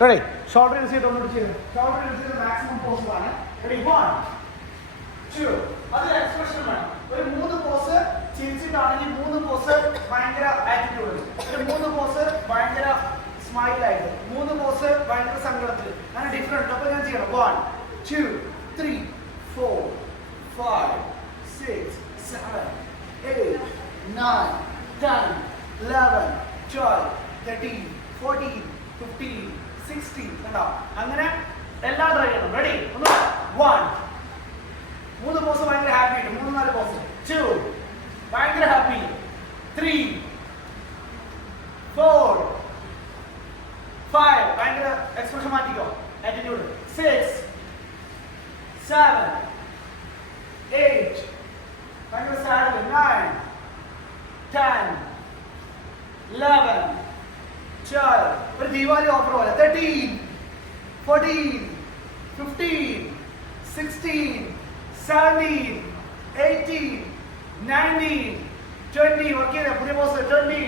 Ready? Shoulder use ചെയ്ത് ഒന്നുകൂടി ചെയ്തു. Shoulder use ചെയ്ത് maximum pose ആണ്. Ready? 1, 2. അതിൽ എക്സ്പ്രഷൻ വേണം. ഒരു 3 പോസ് ചിരിച്ചിട്ടാണെങ്കിൽ 3 പോസ് ഭയങ്കര ആറ്റിറ്റ്യൂഡ്, ഒരു 3 പോസ് ഭയങ്കര സ്മൈൽ ആയിട്ട്, 3 പോസ് ഭയങ്കര സങ്കടത്തിൽ, അങ്ങനെ ഡിഫറെന്റ്. അപ്പോൾ ഞാൻ ചെയ്യണം 1, 2, 3, 4, 5, 6, 7, 8, 9, 10, 11, 12, 13, 14, 15, 16. കണ്ടോ? അങ്ങനെ എല്ലാം ട്രൈ ചെയ്യണം. റെഡി? 1, 3 പോസ് ഭയങ്കര ഹാപ്പി ആയിട്ട്, 3-4 പോസ്. 2 ഭയങ്കര ഹാപ്പി. 3, 4, 5 ഭയങ്കര എക്സ്പ്രഷൻ മാറ്റിക്കോ, ആറ്റിറ്റ്യൂഡ്. 6, 7, 8 ഭയങ്കര സാഡ്. 9, 10, 11, 12 ഒരു ദീപാവലി ഓഫർ പോലെ. 13, 14, 15, 16, 17, 18, 19, 20. വർക്ക് ചെയ്ത പുതിയ പോസ്. 20,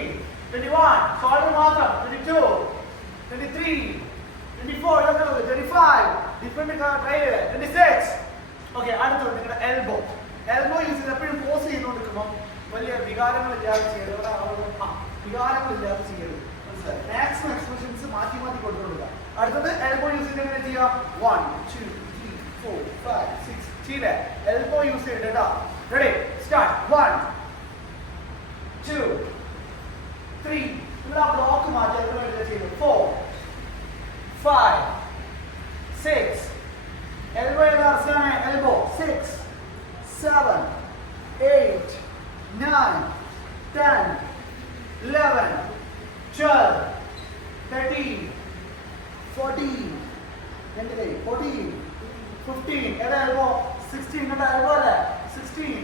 21 ഷോൾഡർ മാത്രം. 22, 23, 24 ഇതൊക്കെ 25 ഡിഫറെന്റ് ട്രൈ ചെയ്ത്. 26. ഓക്കെ, അടുത്തത് നിങ്ങളുടെ എൽബോ. എൽബോ യൂസ് ചെയ്ത് എപ്പോഴും പോസ് ചെയ്തുകൊണ്ടിരിക്കുമ്പോൾ വലിയ വികാരങ്ങളില്ലാതെ ചെയ്യരുത്. വികാരങ്ങളില്ലാതെ ചെയ്യരുത്. മനസ്സിലായി? മാക്സിമം എക്സ്പ്രഷൻസ് മാറ്റി മാറ്റി കൊടുത്തുകൊടുക്കുക. അടുത്തത് എൽബോ യൂസ് ചെയ്ത് എങ്ങനെ ചെയ്യാം? 1, 2, 3, 4, 5, 6 ചെയ്യില്ലേ? എൽബോ യൂസ് ചെയ്തിട്ട് കേട്ടോ. റെഡി? സ്റ്റാർട്ട്. 1, 2, 3 ഇവിടെ ആ ബ്ലോക്ക് മാറ്റി അതുപോലെ ചെയ്തു. 4, 5, 6 എൽബോ ഏതാ? എൽബോ. 6, 7, 8, 9, 10, 11, 12, 13, 14, 14, 15 ഏതാ? എൽബോ. 16 കേട്ടോ. എൽബോ അല്ലേ? 16,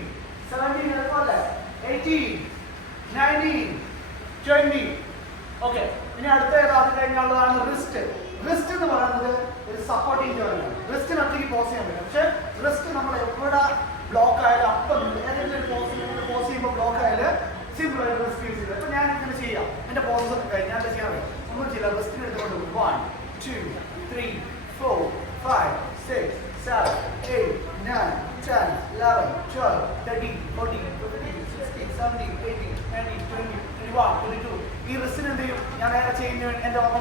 17 എൽബോ അല്ലേ? 18, 19, 20. ഓക്കെ, ഇനി അടുത്ത ഏതാത് കഴിഞ്ഞുള്ളതാണ് റിസ്റ്റ്. റിസ്റ്റ് എന്ന് പറയുന്നത് ഒരു സപ്പോർട്ടിങ് ജോയിനാണ്. റിസ്റ്റിന് ഒറ്റയ്ക്ക് പോസ് ചെയ്യാൻ പറ്റും. പക്ഷെ റിസ്റ്റ് നമ്മൾ എവിടെ ബ്ലോക്ക് ആയാലും അപ്പം ഏതെങ്കിലും ഒരു പോസ് ചെയ്യുമ്പോൾ ബ്ലോക്ക് ആയാലും സിമ്പിൾ ആയിട്ട് റിസ്ക് യൂസ് ചെയ്ത്. അപ്പോൾ ഞാൻ ഇങ്ങനെ ചെയ്യാം. എൻ്റെ പോസസ് ഒക്കെ കഴിഞ്ഞ് ഞാൻ ചെയ്യാൻ പറ്റും. ഒന്നും ചെയ്യില്ല. റിസ്റ്റിന് എടുത്തുകൊണ്ട് 1, 2, 3, 4, 5, 6, 7, 8, 9, 10, 11, 12, 13, 14, 15, 16, 17, 18, 19, 20, 21, 22. ഈ റിസ്റ്റിന് എന്ത് ചെയ്യും? ഞാൻ നേരെ ചെയ്യുന്ന എൻ്റെ ഓർമ്മ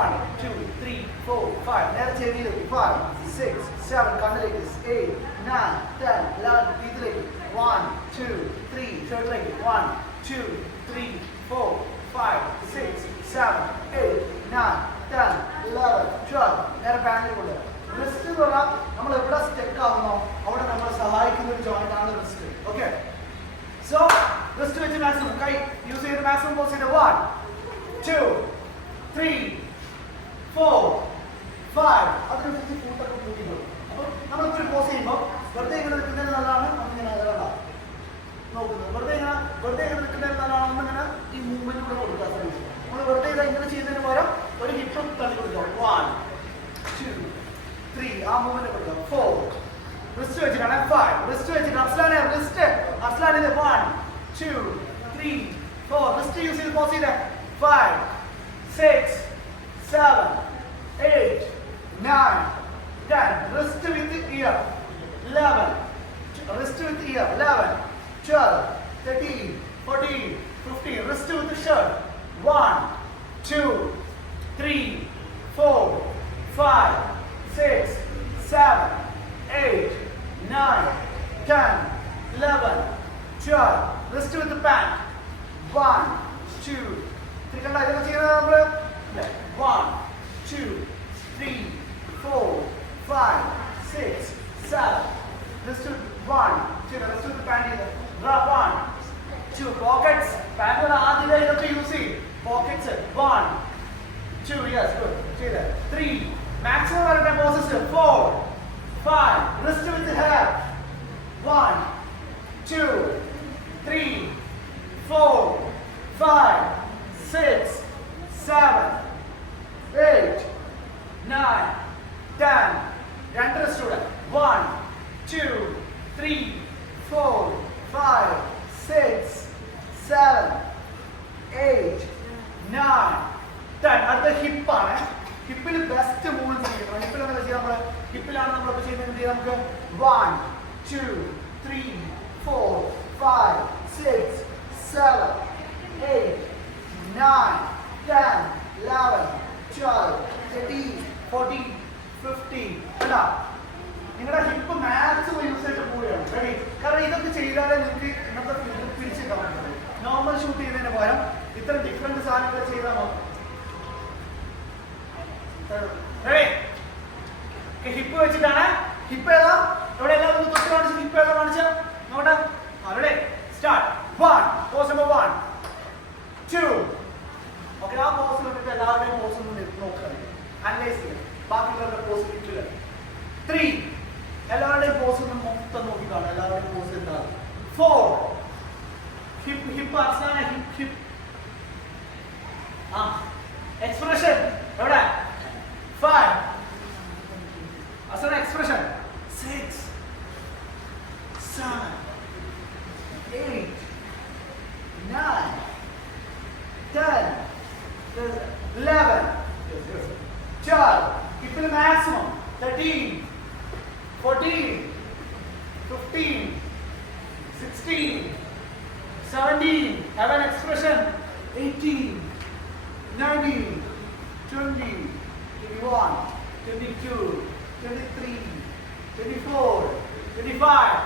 1, 2, 3, 4, 5 നേരെ ചെയ്ത് 5, 6, 7 കണ്ണിലേക്ക് 8, 9, 10, 11 ഇതിലേക്ക് 1, 2, 3 ഷർട്ടിലേക്ക് 1, 2, 3, 4, 5, 6, 7, 8, 9, 10, 11, 12 നേരെ ബാൻഡിൽ കൊണ്ട്. റിസ്റ്റ് എന്ന് പറഞ്ഞാൽ നമ്മൾ എവിടെ സ്റ്റെക്ക് ആവുന്നോ അവിടെ നമ്മളെ സഹായിക്കുന്ന ഒരു ജോയിന്റ് ആണ് റിസ്റ്റ്. ഓക്കെ, സോ റിസ്റ്റ് വെച്ച് മാക്സിമം കൈ യൂസ് ചെയ്ത് മാക്സിമം പോസ് ചെയ്ത് 1, 2, 3, 4, 5 അതിനനുസരിച്ച് കൂട്ടൊക്കെ കൂട്ടിക്കോളും. അപ്പോൾ നമ്മളിപ്പോൾ ഒരു പോസ് ചെയ്യുമ്പോൾ വെറുതെ ഇങ്ങനെ നിൽക്കുന്നതിന് നല്ലതാണ്. നമ്മളിങ്ങനെ അതല്ല നോക്കുന്നത്. വെറുതെ ഇങ്ങനെ നിൽക്കുന്നതിന് നല്ലതാണ്. നമ്മളിങ്ങനെ ഈ മൂവ്മെന്റ് കൂടെ കൊടുക്കാൻ ശ്രമിക്കും. നമ്മൾ വെറുതെ ഇങ്ങനെ ചെയ്യുന്നതിന് പകരം ഒരു ഹിപ്പ് തള്ളി കൊടുക്കാം. 1, 2, 3 ആ മൂവ്മെന്റ് കൊടുക്കാം. 4 റിസ്റ്റ് വെച്ചിട്ടാണ്. 5 റിസ്റ്റ് വെച്ചിട്ട് അർസ്ലാനെ ഇത് 1, 2, 3, 4 റിസ്റ്റ് യൂസ് ചെയ്ത് പോസ് ചെയ്തേ. 5, 6, 7, 8, 9, 10 wrist with year. 11 wrist with year. 11, 12, 13, 14, 15 wrist with shirt. 1, 2, 3, 4, 5, 6, 7, 8, 9, 10, 11, 12 wrist with the pant. 1, 2, 3 കണ്ട ഇതൊക്കെ ചെയ്യുന്നത് നമ്മള് 1, 2, 3, 4, 5, 6, 7 wrist with 1, 2 wrist with the pant ചെയ്ത് drop 1, 2 pockets pant ആദ്യം ഇതൊക്കെ യൂസ് ചെയ്യും. pockets 1, 2 yes good ചെയ്ത് 3 maximum വരട്ടെ poses 4, 5 wrist with the hair. 1, 2, 3, 4, 5, 6, 7, 8, 9, 10 രണ്ട് rest കൂടെ 1, 2, 3, 4, 5, 6, 7, 8, 9, 10 അടുത്ത ഹിപ്പാണ്. ഹിപ്പിൽ ഹിപ്പിലാണ് നമ്മളൊക്കെ ചെയ്യുന്നത്. എന്ത് ചെയ്യാം നമുക്ക്? 1 2 3 4 5 6 7 8 9 10 11 12 13 14 15. കണ്ടാ നിങ്ങളുടെ ഹിപ്പ് മാക്സിമം യൂസ് ചെയ്തിട്ട് പോവുകയാണ്. റെഡി? കാരണം ഇതൊക്കെ ചെയ്താലേ നിങ്ങൾക്ക് ഇന്നത്തെ ഫീൽഡ് പിടിച്ചെടുക്കാൻ പറ്റുള്ളൂ. നോർമൽ ഷൂട്ട് ചെയ്യുന്നതിന് പകരം ഇത്ര ഡിഫറെന്റ് സാധനങ്ങൾ ചെയ്താൽ മതി. റെഡി? ഹിപ്പ് വെച്ചിട്ടാണ്. ഹിപ്പ് ഏതാ? ഇവിടെ എല്ലാവരും തൊട്ട് കാണിച്ച് ഹിപ്പ് ഏതാ കാണിച്ച നോട്ടെ. Ready? Start. 1 pose number 1 2. Okay, ആ പോസ് കണ്ടിട്ട് എല്ലാവരുടെയും പോസ് ഒന്ന് നോക്കുക, അനലൈസ് ചെയ്യുക. ബാക്കിയുള്ളവരുടെ പോസ് കിട്ടില്ല. 3 എല്ലാവരുടെയും പോസ് ഒന്ന് മൊത്തം നോക്കി കാണുക. എല്ലാവരുടെയും പോസ് എന്താണ്? 4 ഹിപ്പ് ഹിപ്പ് അവസാന ഹിപ്പ് ഹിപ്പ് എക്സ്പ്രഷൻ എവിടെ? 5 അവസാന expression. 6 7 8 9 10 11 12. ഹിപ്പിന് maximum 13 14 15 16 17. Have an expression. 18 19 20 21 22 23 24 25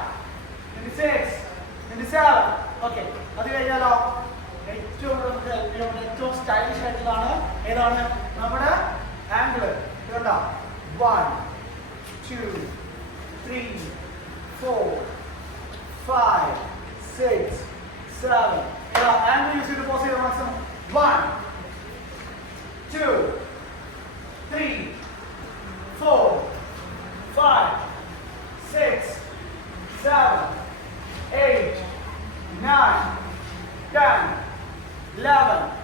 26 27. Okay, അത് കഴിഞ്ഞാലോ ഏറ്റവും സ്റ്റൈലിഷ് ആയിട്ടുള്ളതാണ് ഏതാണ്? നമ്മുടെ ആംഗിൾ. ഇതുണ്ടോ? 1 2 3 4 5 6 7. ആംഗിൾ യൂസ് ചെയ്ത് പോസ് ചെയ്ത മാക്സിമം 1 2 3 4 5 6 7 8 9 10 11